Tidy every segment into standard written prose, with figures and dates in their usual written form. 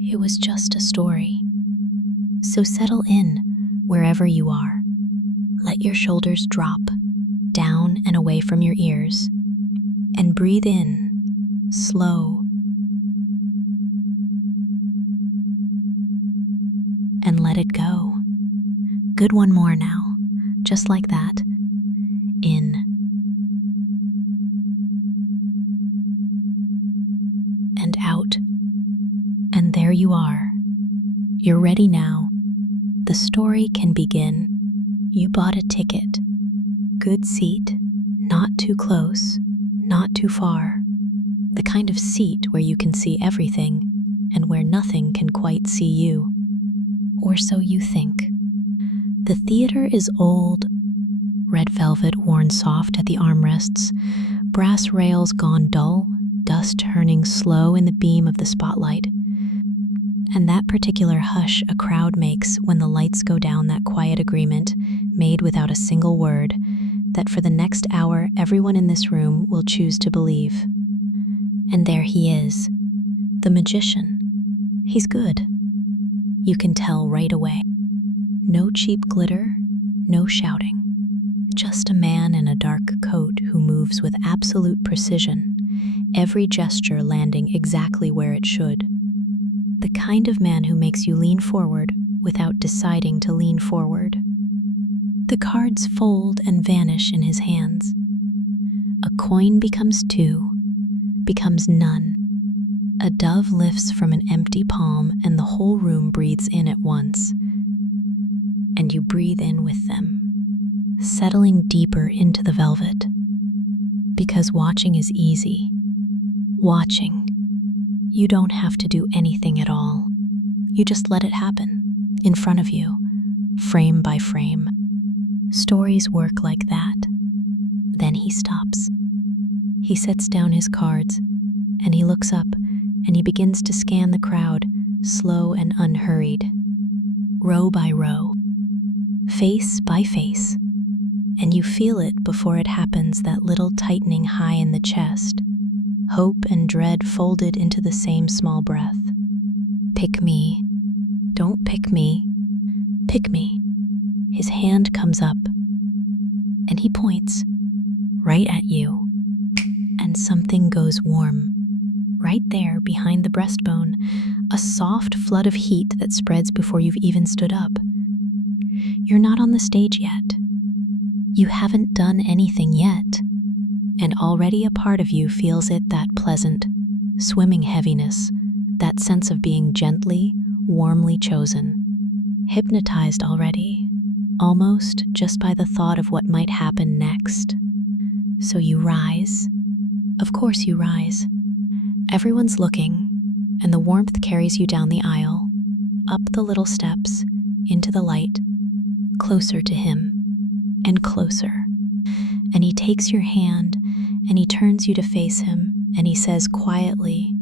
It was just a story. So settle in wherever you are. Let your shoulders drop down and away from your ears, and breathe in, slow, and let it go. Good, one more now, just like that. In and out. And there you are. You're ready now. The story can begin. You bought a ticket. Good seat, not too close, not too far. The kind of seat where you can see everything and where nothing can quite see you. Or so you think. The theater is old, red velvet worn soft at the armrests, brass rails gone dull, dust turning slow in the beam of the spotlight. And that particular hush a crowd makes when the lights go down, that quiet agreement, made without a single word, that for the next hour everyone in this room will choose to believe. And there he is, the magician. He's good. You can tell right away. No cheap glitter, no shouting. Just a man in a dark coat who moves with absolute precision, every gesture landing exactly where it should. The kind of man who makes you lean forward without deciding to lean forward. The cards fold and vanish in his hands. A coin becomes two, becomes none. A dove lifts from an empty palm and the whole room breathes in at once. And you breathe in with them, settling deeper into the velvet. Because watching is easy. Watching. You don't have to do anything at all. You just let it happen, in front of you, frame by frame. Stories work like that. Then he stops. He sets down his cards, and he looks up, and he begins to scan the crowd, slow and unhurried, row by row, face by face. And you feel it before it happens, that little tightening high in the chest, hope and dread folded into the same small breath. Pick me. Don't pick me. Pick me. His hand comes up, and he points right at you, and something goes warm. Right there behind the breastbone, a soft flood of heat that spreads before you've even stood up. You're not on the stage yet. You haven't done anything yet, and already a part of you feels it, that pleasant, swimming heaviness, that sense of being gently, warmly chosen, hypnotized already, almost just by the thought of what might happen next. So you rise. Of course you rise. Everyone's looking, and the warmth carries you down the aisle, up the little steps, into the light, closer to him, and closer. And he takes your hand, and he turns you to face him, and he says quietly,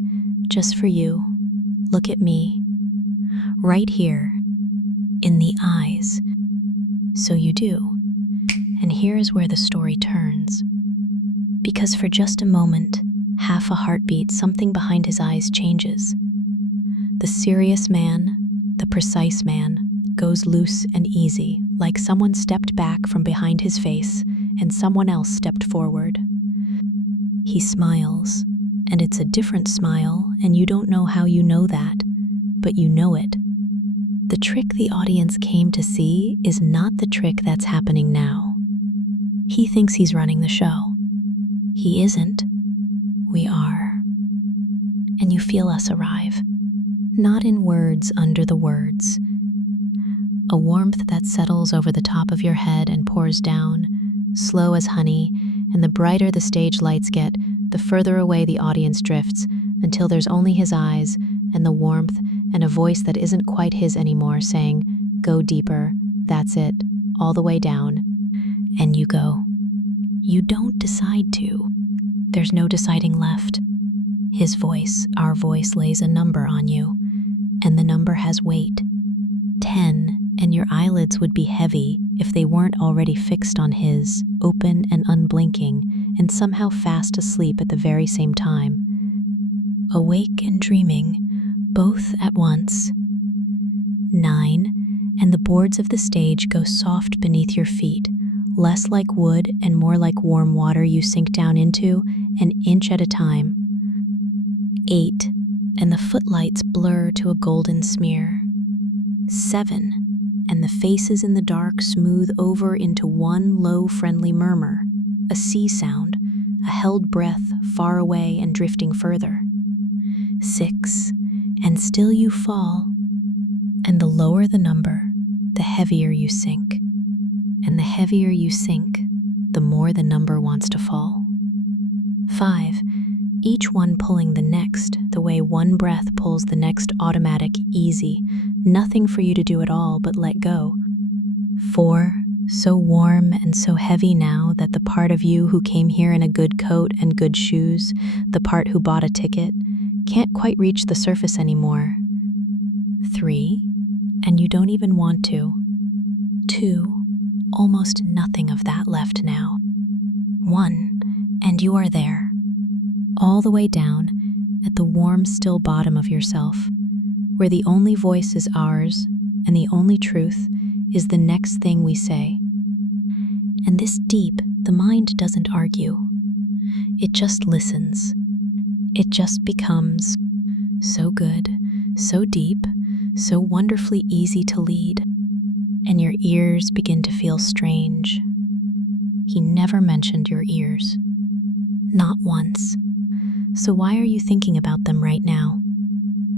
just for you, look at me, right here, in the eyes. So you do. And here is where the story turns. Because for just a moment, half a heartbeat, something behind his eyes changes. The serious man, the precise man, goes loose and easy, like someone stepped back from behind his face and someone else stepped forward. He smiles, and it's a different smile, and you don't know how you know that, but you know it. The trick the audience came to see is not the trick that's happening now. He thinks he's running the show. He isn't. We are. And you feel us arrive. Not in words under the words. A warmth that settles over the top of your head and pours down, slow as honey, and the brighter the stage lights get, the further away the audience drifts, until there's only his eyes and the warmth and a voice that isn't quite his anymore saying, go deeper, that's it, all the way down. And you go. You don't decide to. There's no deciding left. His voice, our voice, lays a number on you, and the number has weight. 10, and your eyelids would be heavy if they weren't already fixed on his, open and unblinking, and somehow fast asleep at the very same time. Awake and dreaming, both at once. 9, and the boards of the stage go soft beneath your feet, less like wood and more like warm water you sink down into, an inch at a time. 8, and the footlights blur to a golden smear. 7, and the faces in the dark smooth over into one low, friendly murmur, a sea sound, a held breath far away and drifting further. 6, and still you fall, and the lower the number, the heavier you sink. And the heavier you sink, the more the number wants to fall. 5, each one pulling the next, the way one breath pulls the next, automatic, easy, nothing for you to do at all but let go. 4, so warm and so heavy now that the part of you who came here in a good coat and good shoes, the part who bought a ticket, can't quite reach the surface anymore. 3, and you don't even want to. 2, almost nothing of that left now. 1, and you are there, all the way down at the warm, still bottom of yourself, where the only voice is ours and the only truth is the next thing we say. And this deep, the mind doesn't argue. It just listens. It just becomes so good, so deep, so wonderfully easy to lead. And your ears begin to feel strange. He never mentioned your ears. Not once. So why are you thinking about them right now?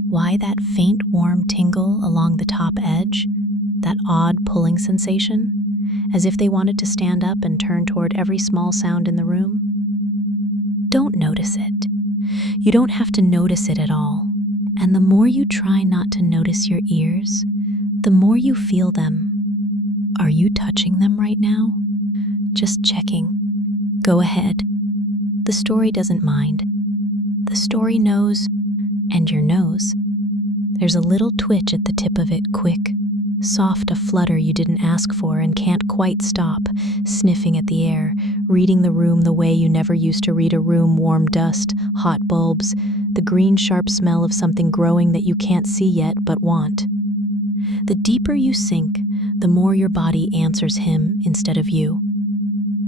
Why that faint warm tingle along the top edge? That odd pulling sensation? As if they wanted to stand up and turn toward every small sound in the room? Don't notice it. You don't have to notice it at all. And the more you try not to notice your ears, the more you feel them. Are you touching them right now? Just checking. Go ahead. The story doesn't mind. The story knows, and your nose. There's a little twitch at the tip of it, quick, soft, a flutter you didn't ask for and can't quite stop, sniffing at the air, reading the room the way you never used to read a room, warm dust, hot bulbs, the green sharp smell of something growing that you can't see yet but want. The deeper you sink, the more your body answers him instead of you.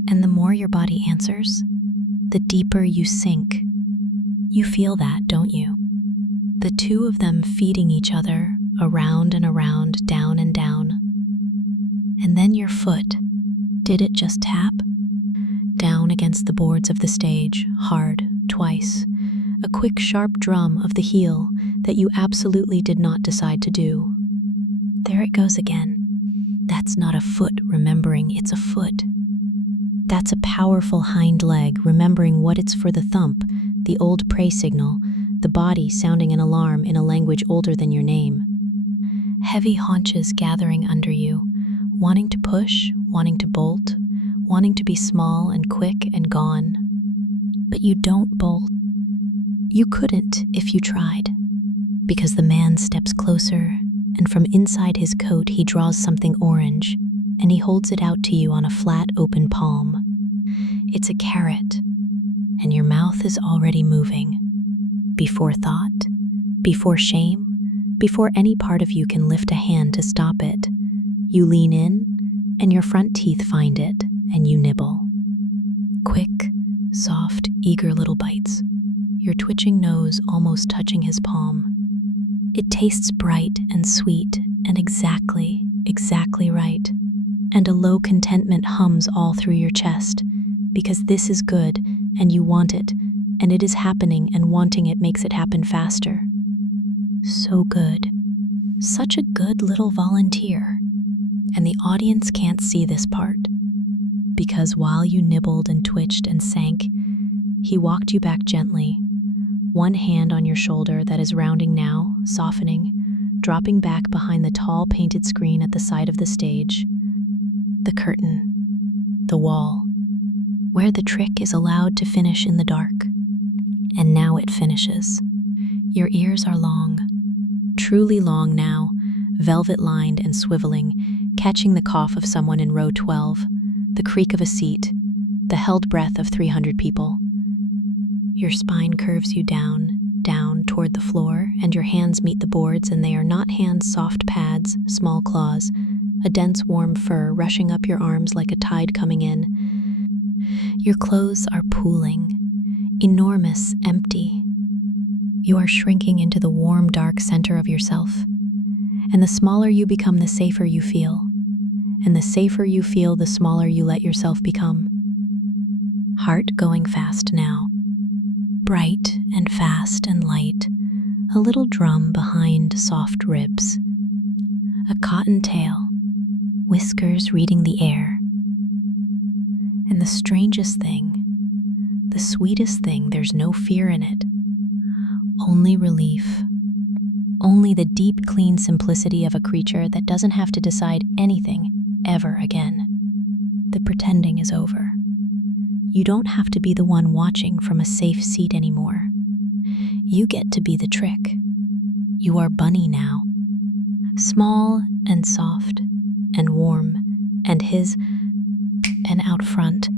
And the more your body answers, the deeper you sink. You feel that, don't you? The two of them feeding each other, around and around, down and down. And then your foot, did it just tap? Down against the boards of the stage, hard, twice. A quick, sharp drum of the heel that you absolutely did not decide to do. There it goes again. That's not a foot remembering it's a foot. That's a powerful hind leg remembering what it's for, the thump, the old prey signal, the body sounding an alarm in a language older than your name. Heavy haunches gathering under you, wanting to push, wanting to bolt, wanting to be small and quick and gone. But you don't bolt. You couldn't if you tried, because the man steps closer, and from inside his coat he draws something orange, and he holds it out to you on a flat, open palm. It's a carrot, and your mouth is already moving. Before thought, before shame, before any part of you can lift a hand to stop it, you lean in, and your front teeth find it, and you nibble. Quick, soft, eager little bites, your twitching nose almost touching his palm. It tastes bright and sweet and exactly right. And a low contentment hums all through your chest, because this is good and you want it, and it is happening, and wanting it makes it happen faster. So good. Such a good little volunteer. And the audience can't see this part, because while you nibbled and twitched and sank, he walked you back gently, one hand on your shoulder that is rounding now, softening, dropping back behind the tall painted screen at the side of the stage. The curtain, the wall, where the trick is allowed to finish in the dark. And now it finishes. Your ears are long, truly long now, velvet-lined and swiveling, catching the cough of someone in row 12, the creak of a seat, the held breath of 300 people. Your spine curves you down, down toward the floor, and your hands meet the boards, and they are not hands, soft pads, small claws, a dense warm fur rushing up your arms like a tide coming in. Your clothes are pooling, enormous, empty. You are shrinking into the warm, dark center of yourself. And the smaller you become, the safer you feel. And the safer you feel, the smaller you let yourself become. Heart going fast now. Bright and fast and light. A little drum behind soft ribs. A cotton tail. Whiskers reading the air. And the strangest thing, the sweetest thing, there's no fear in it. Only relief. Only the deep, clean simplicity of a creature that doesn't have to decide anything ever again. The pretending is over. You don't have to be the one watching from a safe seat anymore. You get to be the trick. You are Bunny now. Small and soft and warm and his. And out front,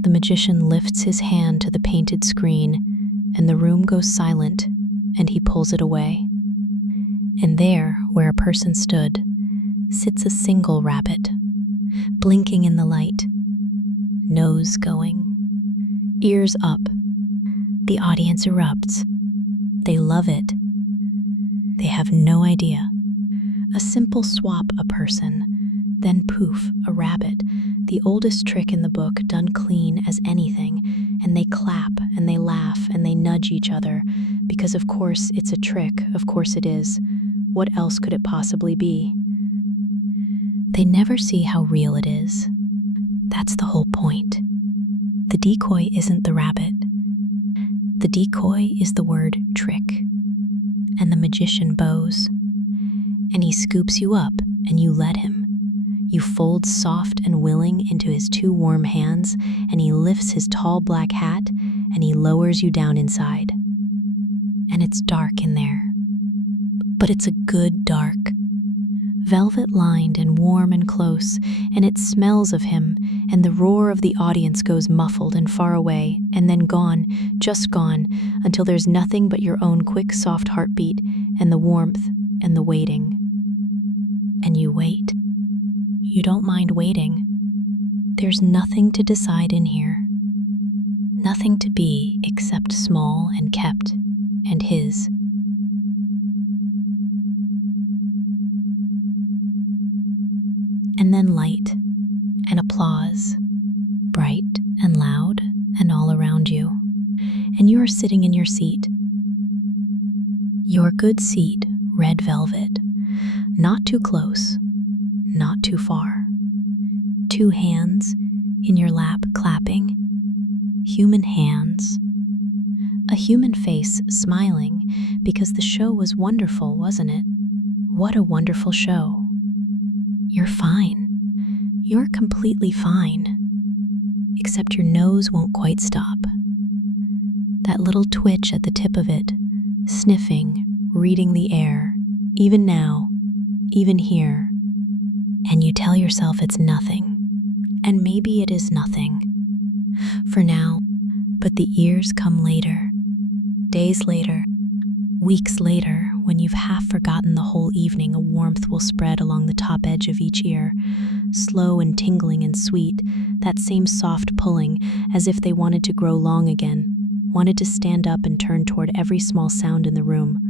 the magician lifts his hand to the painted screen, and the room goes silent, and he pulls it away. And there, where a person stood, sits a single rabbit, blinking in the light, nose going, ears up. The audience erupts. They love it. They have no idea. A simple swap, a person, then poof, a rabbit, the oldest trick in the book done clean as anything, and they clap and they laugh and they nudge each other, because of course it's a trick, of course it is. What else could it possibly be? They never see how real it is. That's the whole point. The decoy isn't the rabbit. The decoy is the word trick. And the magician bows. And he scoops you up and you let him. You fold soft and willing into his two warm hands, and he lifts his tall black hat and he lowers you down inside. And it's dark in there. But it's a good dark. Velvet lined and warm and close, and it smells of him, and the roar of the audience goes muffled and far away, and then gone, just gone, until there's nothing but your own quick, soft heartbeat, and the warmth, and the waiting. And you wait. You don't mind waiting. There's nothing to decide in here. Nothing to be except small and kept, and his. And then light and applause, bright and loud and all around you. And you are sitting in your seat. Your good seat, red velvet, not too close, not too far. Two hands in your lap clapping, human hands. A human face smiling, because the show was wonderful, wasn't it? What a wonderful show. You're fine. You're completely fine. Except your nose won't quite stop. That little twitch at the tip of it, sniffing, reading the air, even now, even here. And you tell yourself it's nothing. And maybe it is nothing. For now, but the ears come later. Days later, weeks later, when you've half forgotten the whole evening, a warmth will spread along the top edge of each ear, slow and tingling and sweet, that same soft pulling, as if they wanted to grow long again, wanted to stand up and turn toward every small sound in the room.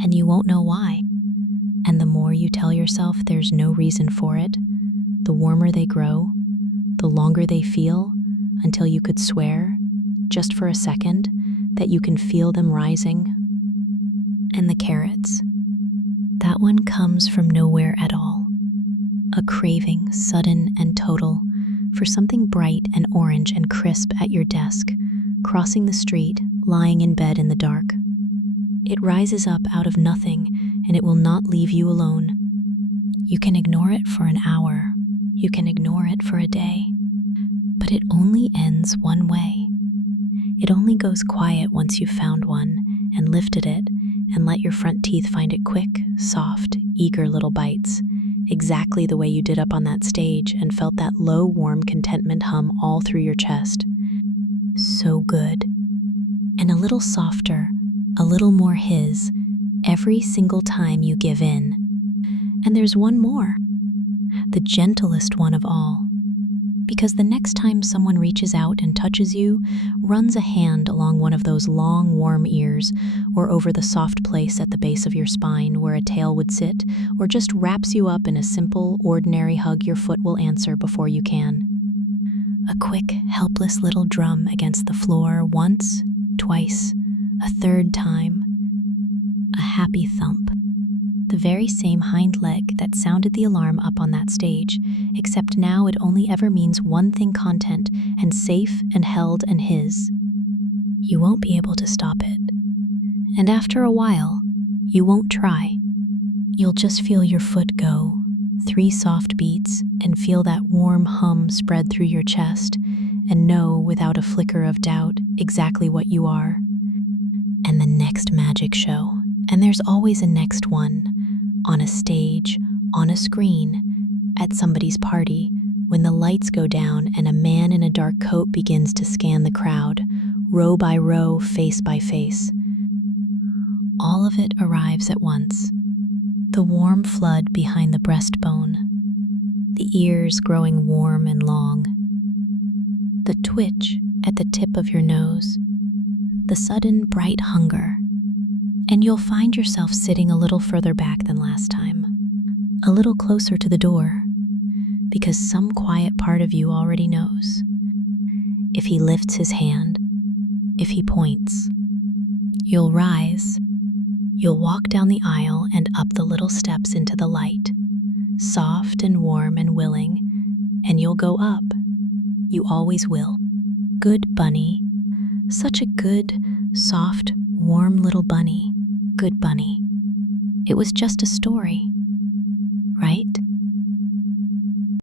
And you won't know why. And the more you tell yourself there's no reason for it, the warmer they grow, the longer they feel, until you could swear, just for a second, that you can feel them rising. And the carrots, that one comes from nowhere at all. A craving, sudden and total, for something bright and orange and crisp at your desk, crossing the street, lying in bed in the dark. It rises up out of nothing, and it will not leave you alone. You can ignore it for an hour. You can ignore it for a day. But it only ends one way. It only goes quiet once you've found one and lifted it and let your front teeth find it quick, soft, eager little bites, exactly the way you did up on that stage and felt that low, warm contentment hum all through your chest. So good. and a little softer, a little more his, every single time you give in. And there's one more, the gentlest one of all. Because the next time someone reaches out and touches you, runs a hand along one of those long, warm ears, or over the soft place at the base of your spine where a tail would sit, or just wraps you up in a simple, ordinary hug your foot will answer before you can. A quick, helpless little drum against the floor once, twice, a third time. A happy thump. The very same hind leg that sounded the alarm up on that stage, except now it only ever means one thing: content, and safe and held and his. You won't be able to stop it. And after a while, you won't try. You'll just feel your foot go, 3 soft beats, and feel that warm hum spread through your chest, and know without a flicker of doubt exactly what you are. And the next magic show, and there's always a next one, on a stage, on a screen, at somebody's party, when the lights go down and a man in a dark coat begins to scan the crowd, row by row, face by face. All of it arrives at once. The warm flood behind the breastbone, the ears growing warm and long, the twitch at the tip of your nose, the sudden bright hunger, and you'll find yourself sitting a little further back than last time, a little closer to the door, because some quiet part of you already knows. If he lifts his hand, if he points, you'll rise. You'll walk down the aisle and up the little steps into the light, soft and warm and willing, and you'll go up. You always will. Good bunny. Such a good, soft, warm little bunny. Good bunny. It was just a story, right?